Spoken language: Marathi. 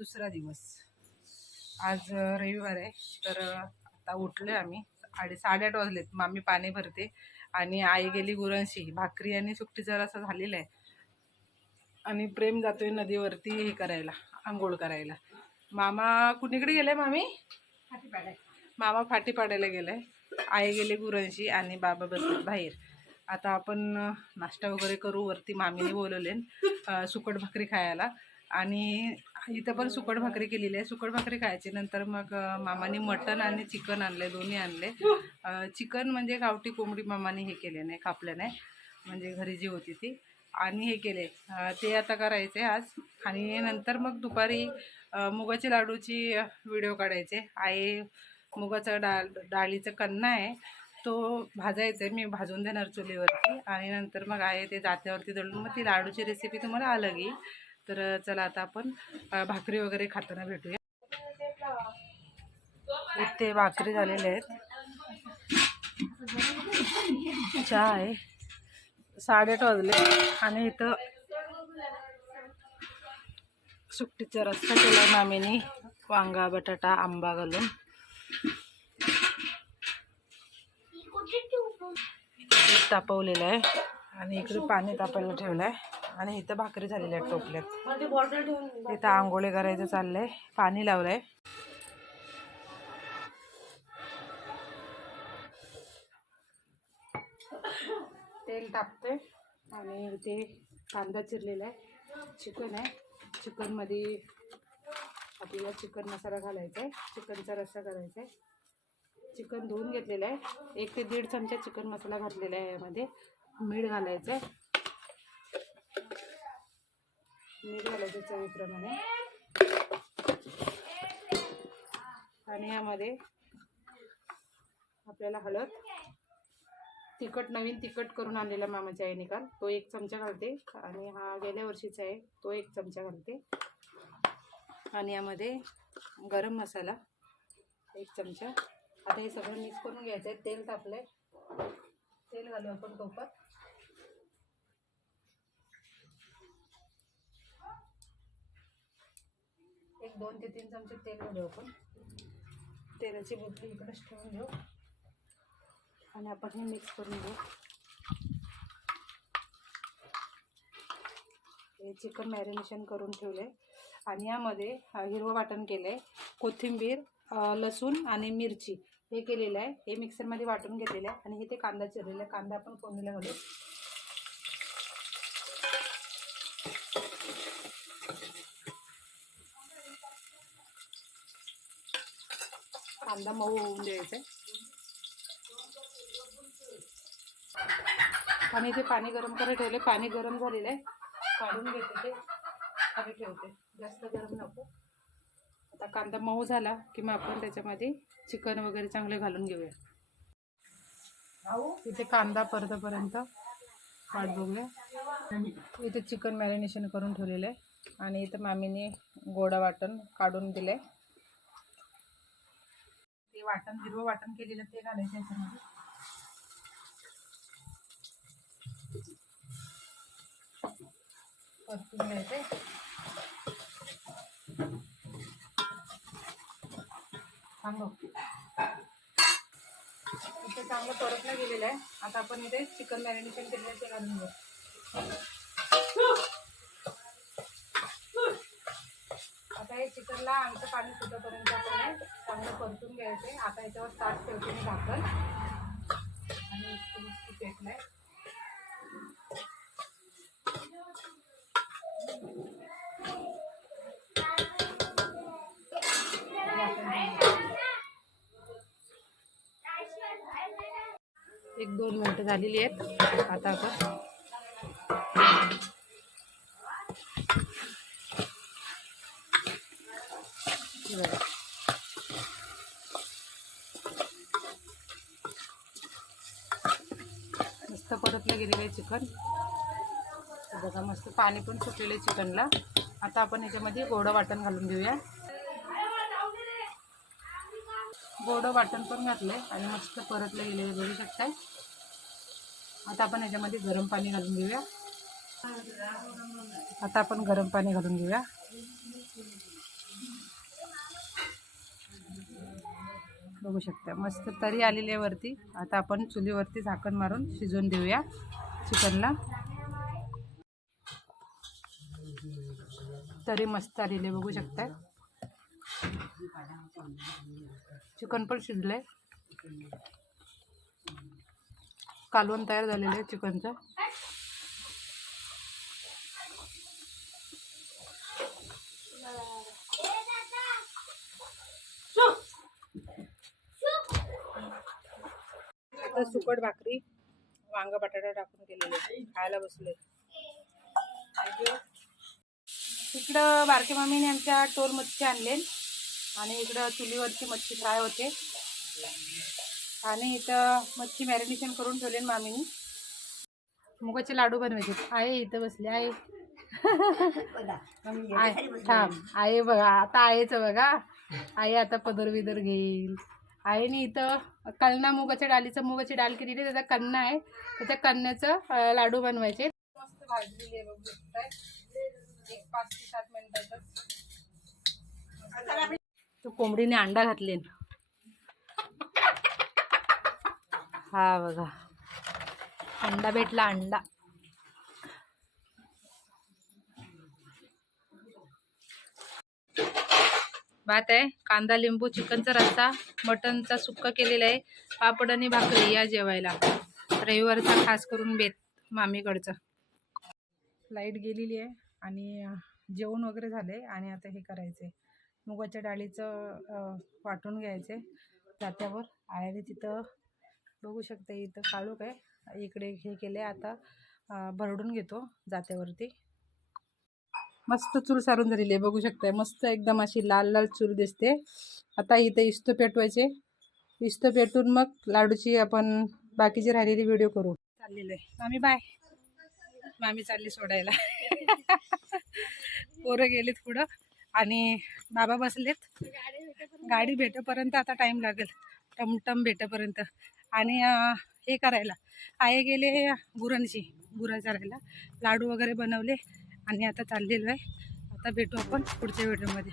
दुसरा दिवस. आज रविवार आहे. तर आता उठलोय आम्ही. आणि साडेआठ वाजलेत. मामी पाणी भरते. आणि आई गेली गुरांशी. भाकरी आणि सुट्टीचा रसा झालेला आहे. आणि प्रेम जातोय नदीवरती हे करायला आंघोळ करायला. मामा कुणीकडे गेले मामी? मामा फाटी पाडायला गेलाय. आई गेले गुरांशी आणि बाबा बसले बाहेर. आता आपण नाश्ता वगैरे करू. वरती मामीने बोलवले सुकट भाकरी खायला. आणि इथं पण सुकट भाकरी केलेली आहे. सुकट भाकरी खायची. नंतर मग मामाने मटण आणि चिकन आणले दोन्ही आणले. चिकन म्हणजे गावठी कोंबडी मामाने हे केले नाही कापले नाही म्हणजे घरी जी होती ती. आणि हे केले. ते आता करायचे आज. आणि नंतर मग दुपारी अ, मुगाची लाडूची व्हिडिओ काढायचे. आई मुगाचं डाळ डाळीचं कन्ना आहे तो भाजायचा आहे. मी भाजून देणार चुलीवरती. आणि नंतर मग आहे ते जात्यावरती दळून मग ती लाडूची रेसिपी तुम्हाला अलग येईल तर चला आता आपण भाकरी वगैरे खाताना भेटूया. इथे भाकरी झालेले आहेत. चहा आहे. साडेआठ वाजले आणि इथं सुट्टीचा रस्ता केला मामीनी. वांगा बटाटा आंबा घालून. तापवलेला तापवलेलं आहे. आणि इकडे पाणी तापायला ठेवलं आहे आणि इथं भाकरी झालेल्या आहेत टोपल्यात. इथं आंघोळे करायचं चाललंय. पाणी लावलंय. तेल टाकते आणि इथे कांदा चिरलेला आहे. चिकन आहे. चिकनमध्ये आपल्याला चिकन मसाला घालायचा आहे चिकनचा रस्सा करायचा आहे चिकन धुवून घेतलेलं आहे. एक ते दीड चमचा चिकन मसाला घातलेला आहे यामध्ये. मीठ घालायचं आहे मीठ घालायचं चवीप्रमाणे. आणि यामध्ये आपल्याला हळद. तिखट नवीन तिखट करून आणलेला मामाच्या आईने काल. तो एक चमचा घालते. आणि हा गेल्या वर्षीचा आहे. तो एक चमचा घालते. आणि यामध्ये गरम मसाला एक चमचा. आता हे सगळं मिक्स करून घ्यायचं आहे तेल तापलं आहे तेल घालू आपण टोपात दोन ते तीन चमचे तेल घालू आपण तेलाची बुटली इकडेच ठेवून घेऊ. आणि आपण हे मिक्स करून घेऊ. हे चिकन मॅरिनेशन करून ठेवले आणि यामध्ये हिरवं वाटण केलं आहे कोथिंबीर लसूण आणि मिरची हे केलेलं आहे. हे मिक्सरमध्ये वाटून घेतलेलं आहे. आणि हे ते कांदा चिरलेला आहे. कांदा आपण फोडणीला घालू. कांदा मऊ होऊन द्यायचा. आहे आणि इथे पाणी गरम करायला ठेवले. पाणी गरम झालेलं आहे. काढून घेते ते. खाली ठेवते. जास्त गरम नको. आता कांदा मऊ झाला की मग आपण त्याच्यामध्ये चिकन वगैरे चांगले घालून घेऊया. इथे कांदा परतपर्यंत वाट बघूया. इथे चिकन मॅरिनेशन करून ठेवलेलं आहे. आणि इथं मामीने गोडा वाटण काढून दिलं आहे ते वाटण हिरवं वाटण केलेलं ते घालायचं याच्यामध्ये. परतून घ्यायचे थांबव. इथे चांगलं परतलं गेलेलं आहे. आता आपण इथे चिकन मॅरिनेशन केलेलं ते घालून घेऊ. आता चिकनला आमचं पाणी सुटेपर्यंत आपण चांगलं परतून घ्यायचं आता याच्यावर ताट ठेवते मी झाकण. आणि पेटलंय. एक दोन मिनटं झालेली आहेत. आता आपण मस्त परतलं गेलेलं आहे चिकन. बघा मस्त पाणी पण सुटलेलं आहे चिकनला. आता आपण याच्यामध्ये गोडं वाटण घालून घेऊया. गोडं वाटण पण घातलंय आणि मस्त परतलं गेलेलं बघू शकताय. आता आपण याच्यामध्ये गरम पाणी घालून घेऊया. आता आपण गरम पाणी घालून घेऊया. बघू शकता. मस्त तरी आलेली आहे वरती. आता आपण चुलीवरती झाकण मारून शिजवून देऊया चिकनला. तरी मस्त आलेली आहे बघू शकता चिकन पण शिजलंय. कालवण तयार झालेलं आहे चिकनचं. आता सुकट भाकरी वांग बटाटा टाकून केलेले खायला बसले इकडं बारके मामीने आमच्या टोल मच्छी आणले आणि इकडं चुलीवरची मच्छी फ्राय होते. आणि इथं मच्छी मॅरिनेशन करून ठेवले मामीनी. मुगाचे लाडू बनवायचे. आहे इथं बसले आहे. आहे थांब. आहे बघा आता आहेच बघा. आई आता पदर विदर घेईल. आईने इथं कलना मुगाच्या डालीचं मुगाची डाल केलेली त्याचा कन्ना आहे. तर त्या कन्याचं लाडू बनवायचे. मस्त भाजलेली आहे बघू एक पाच ते सात मिनिटातच. तो कोंबडीने अंडा घातले हा बघा. अंडा भेटला अंडा. भात आहे कांदा लिंबू चिकनचा रस्सा मटनचा सुक्का केलेला आहे पापड आणि भाकरी या जेवायला. रविवारचा खास करून बेत मामीकडचं. लाइट गेलेली आहे आणि जेवण वगैरे झाले आणि आता हे करायचं आहे मुगाच्या डाळीचं वाटून घ्यायचे जात्यावर. आहे तिथं बघू शकता इथं काळू काय इकडे हे केले आता भरडून घेतो जात्यावरती. मस्त चूल सारून झालेली आहे बघू शकताय. मस्त एकदम अशी लाल लाल चूल दिसते. आता इथे इस्तो पेटवायचे. इस्तो पेटून मग लाडूची आपण बाकीची राहिलेली व्हिडिओ करू. चाललेलो आहे. मामी बाय मामी चालली सोडायला. पोरं गेलीत पुढं. आणि बाबा बसलेत. गाडी भेटेपर्यंत आता टाईम लागेल. टमटम भेटेपर्यंत. आणि हे करायला. आये गेले गुरांशी गुरं चरायला लाडू वगैरे बनवले. आणि आता चाललेलो आहे. आता भेटू आपण पुढच्या व्हिडिओमध्ये